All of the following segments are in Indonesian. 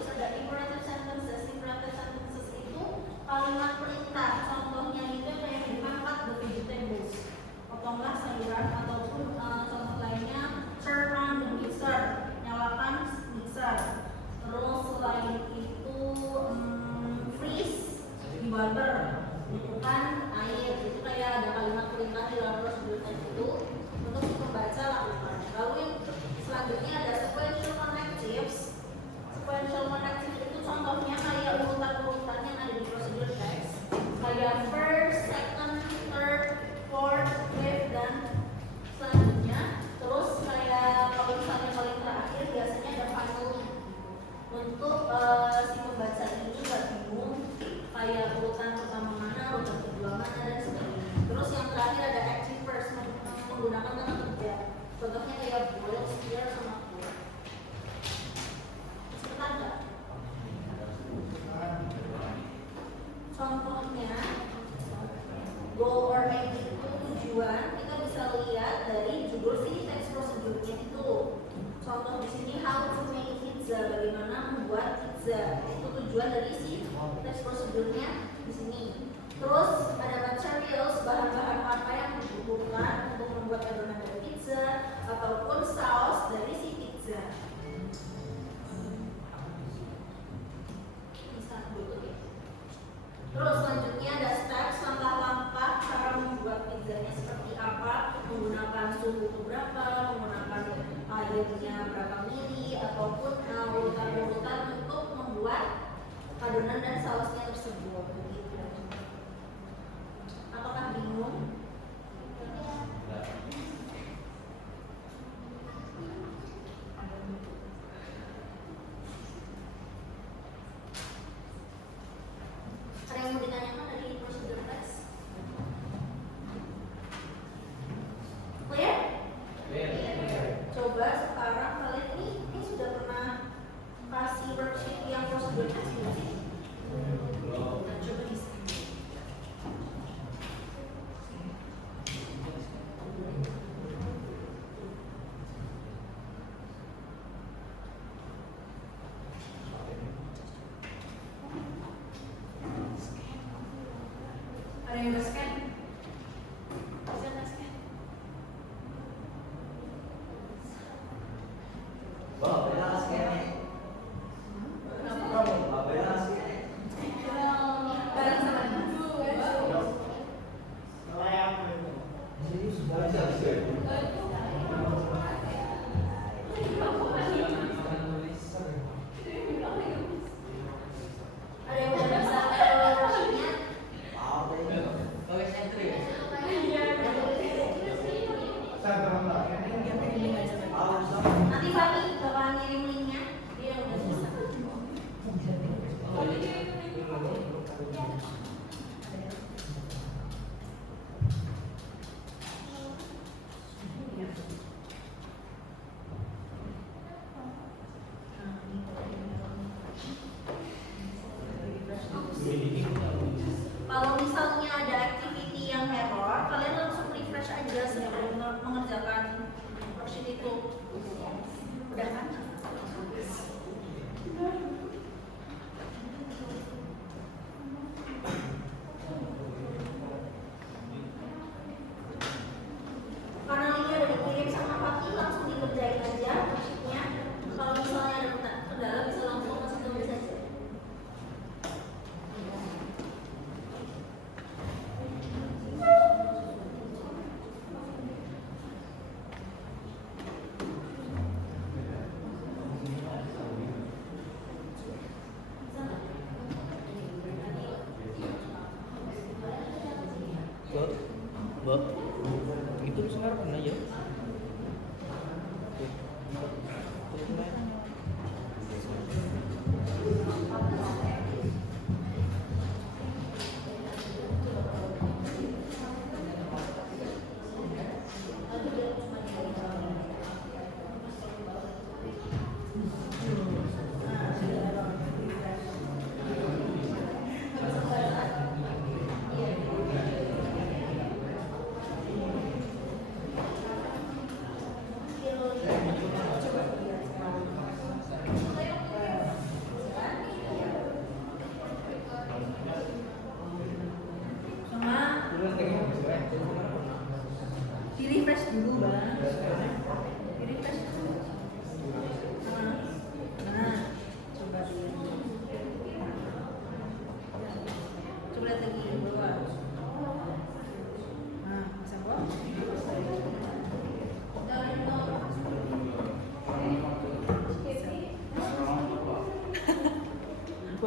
Terus ada imperative sentences. Imperative sentences itu kalimat perintah. Contohnya itu kayak makan the vegetables, potonglah sayuran, ataupun contoh lainnya turn on the mixer, nyalakan mixer. Terus selain itu freeze di water, bukan air. Itu kayak ada kalimat perintah di dalam prosedur teks itu untuk si pembaca lakukan. Lalu yang selanjutnya ada sequential connectives. Sequential connectives itu contohnya kayak urutan-urutan yang ada di prosedur teks, kayak first, second, third, fourth, fifth, dan selanjutnya. Terus kayak kalau misalnya paling terakhir biasanya ada final untuk si pembaca ini nggak bingung kayak urutan pertama mana, urutan kedua mana, dan sebagainya. Terus yang terakhir ada active first, menggunakan kata kerja. Contohnya kayak boil, stir, sama cook. Sebentar nggak? Contohnya goal or aim itu tujuan, kita bisa lihat dari judul sini teks prosedurnya itu. Contoh di sini how to make pizza, bagaimana membuat pizza. Itu tujuan dari si teks prosedurnya di sini. Terus ada materials, bahan-bahan apa yang dibutuhkan untuk membuat adonan dari pizza ataupun saus dari si pizza. Bisa dulu ya. Terus selanjutnya ada steps, langkah-langkah cara membuat pizzanya seperti apa, menggunakan suhu berapa, menggunakan airnya berapa mili, ataupun urutan-urutan untuk membuat adonan dan sausnya tersebut. Begitu. Apakah bingung?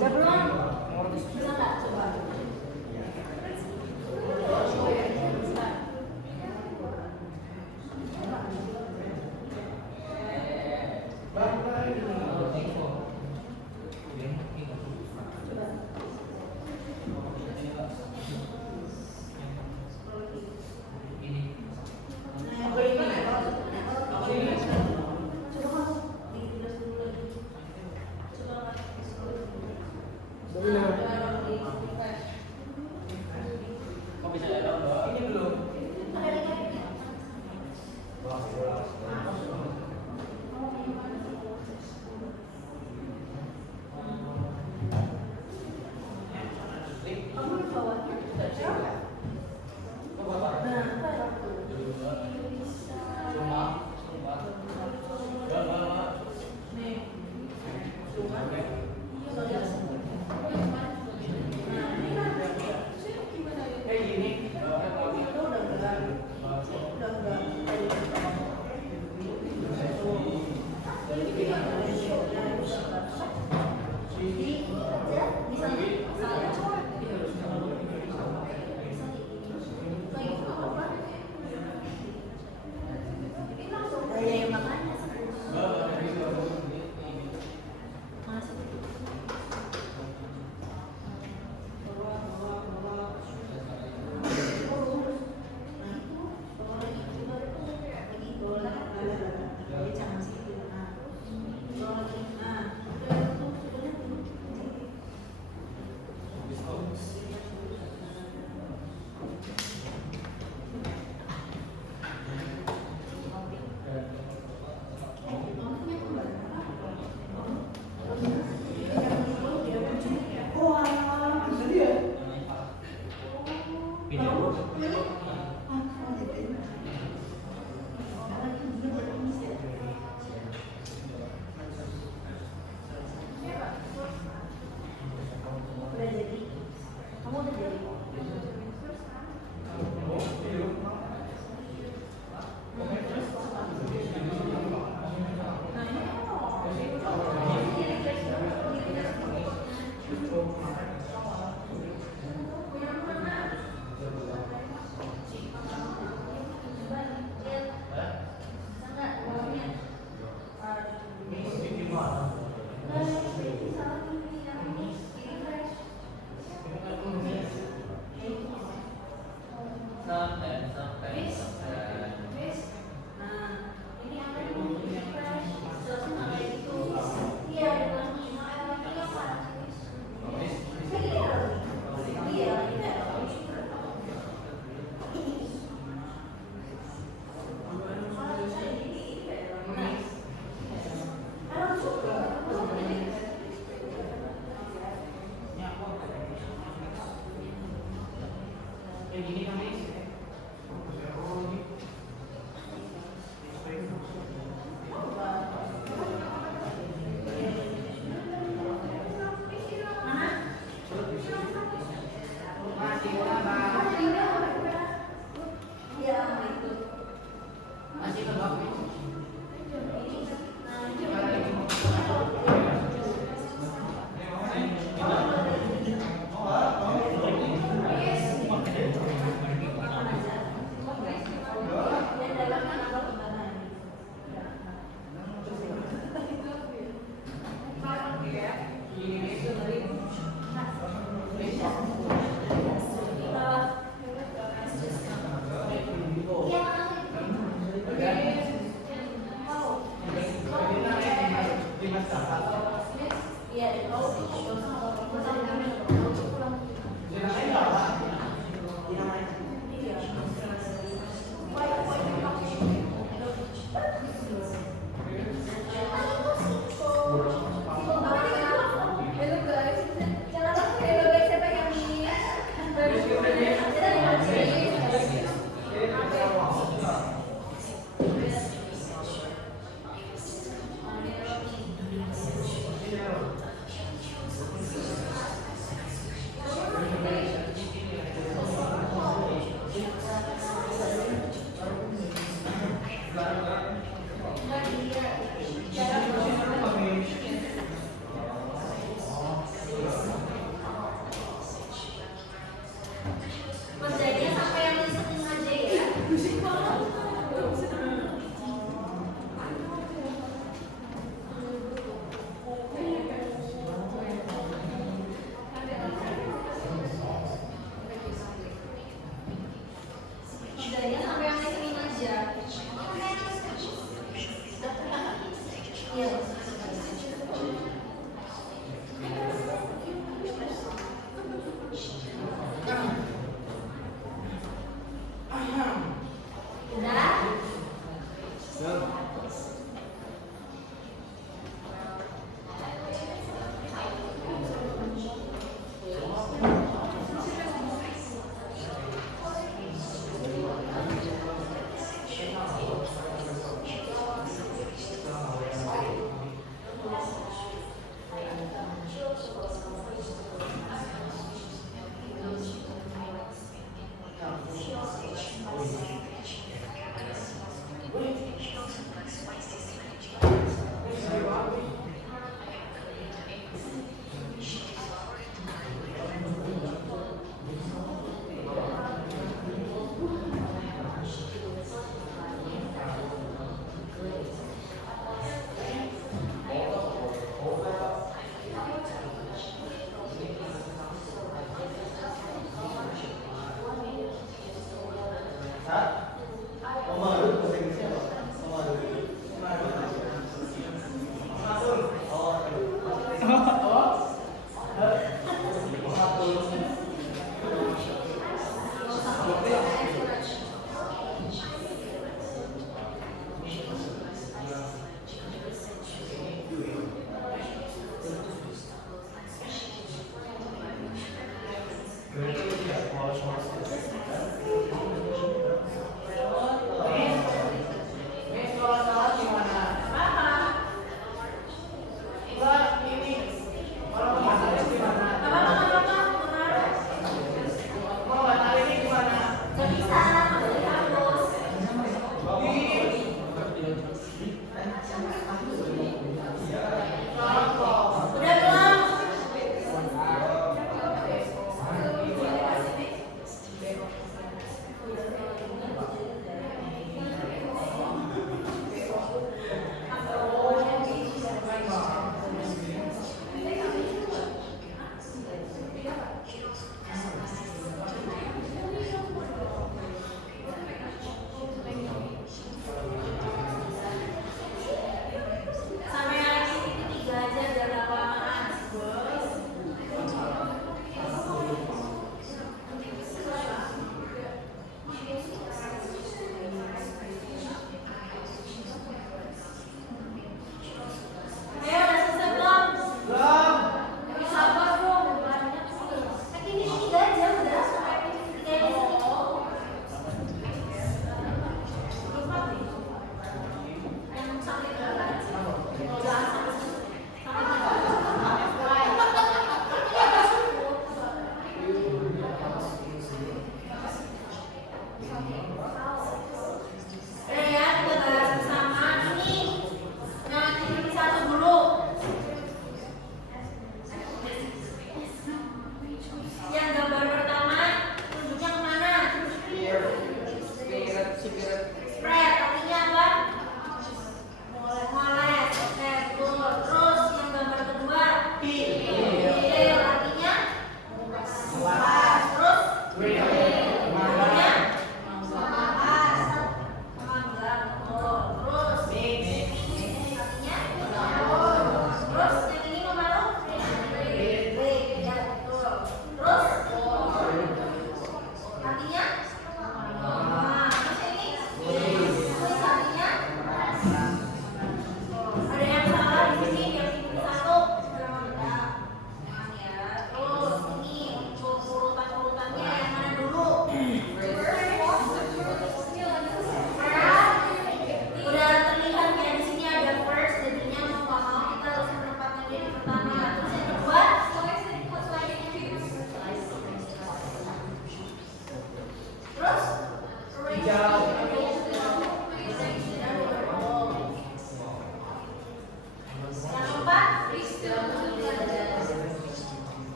Udah belum? Bisa nggak? Coba.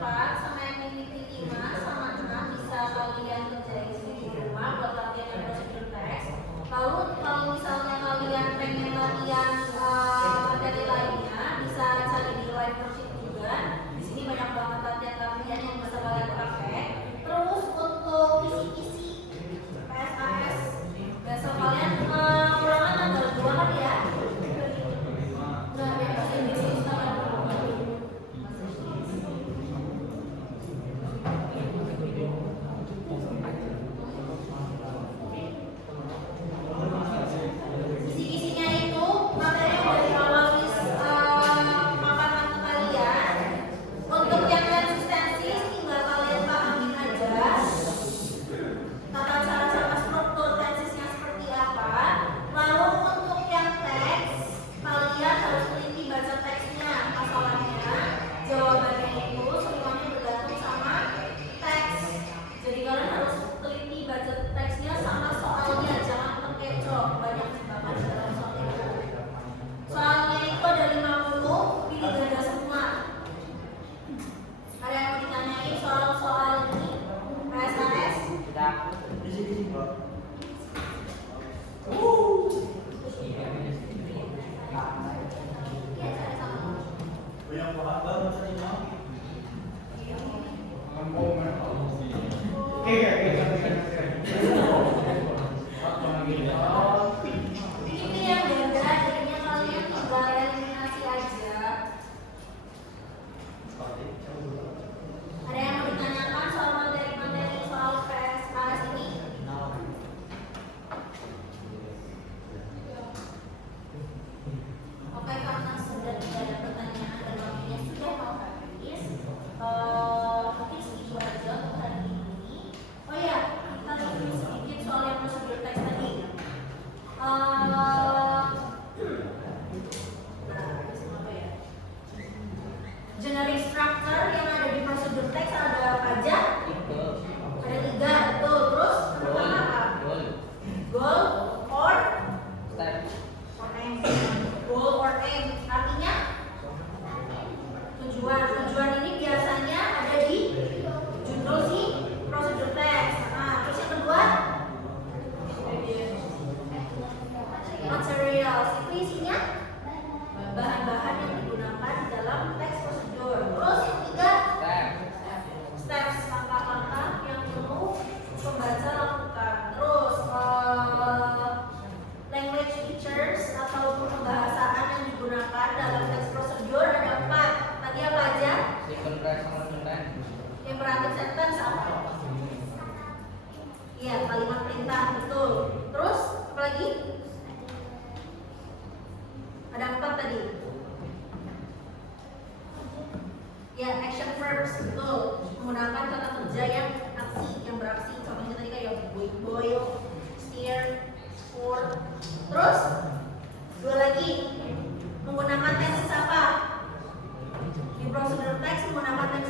4 sama activity 5 sama 6 bisa kalian kerjain di rumah buat latihan prosedur teks. Lalu kalau misalnya kalian pengen latihan materi lainnya bisa cari di live worksheet juga. Di sini banyak banget latihan-latihan yang bisa kalian pakai. Terus untuk kisi-kisi PSAS besok kalian ulangan tanggal 2 kan ya? Enggak, ya pasti di sini tanggal 2. Kisi-kisinya itu materi yang dari awal makanan ke kalian. Untuk yang konsistensi tinggal kalian pahamin aja tata cara struktur tesisnya seperti apa. Lalu untuk yang teks kalian harus teliti baca teksnya. Masalahnya jawabannya itu semuanya bergantung sama teks. Jadi kalian harus teliti baca teksnya sama soalnya, jangan terkecoh. Banyak jebakan dalam soal itu. Soalnya itu ada 50, pilih ganda semua. Ada yang mau ditanyain soal-soal ini? PSAS? Sudah. Ini yang ganda, jadinya kalian tinggal eliminasi aja. Ada yang mau ditanyakan soal materi-materi soal PSAS ini? Oke, karena sudah tidak ada pertanyaan dan waktunya sudah mau habis, mungkin segitu aja untuk hari ini. Oh ya, kita review sedikit soal yang prosedur teks tadi. Generic structure yang ada di prosedur teks ada apa aja? Ada 3, betul. Terus pertama apa? Goal or aim. Goal or aim artinya tujuan. Tujuan ini biasanya ada di judul si prosedur teks. Nah, terus yang kedua materials, itu isinya bahan-bahan yang digunakan di dalam teks prosedur. Terus yang ketiga steps, langkah-langkah yang perlu pembaca lakukan. Terus language features atau pembahasaan yang digunakan dalam teks prosedur ada 4. Tadi apa aja? Imperative sentence apa? Iya, kalimat perintah, betul. Terus apa lagi? Ada 4 tadi. Ya, action verbs, betul. Menggunakan kata kerja yang aksi, yang beraksi. Contohnya tadi kayak boil, steer, pour. Terus 2 lagi. Menggunakan tenses apa? Di prosedur teks menggunakan tenses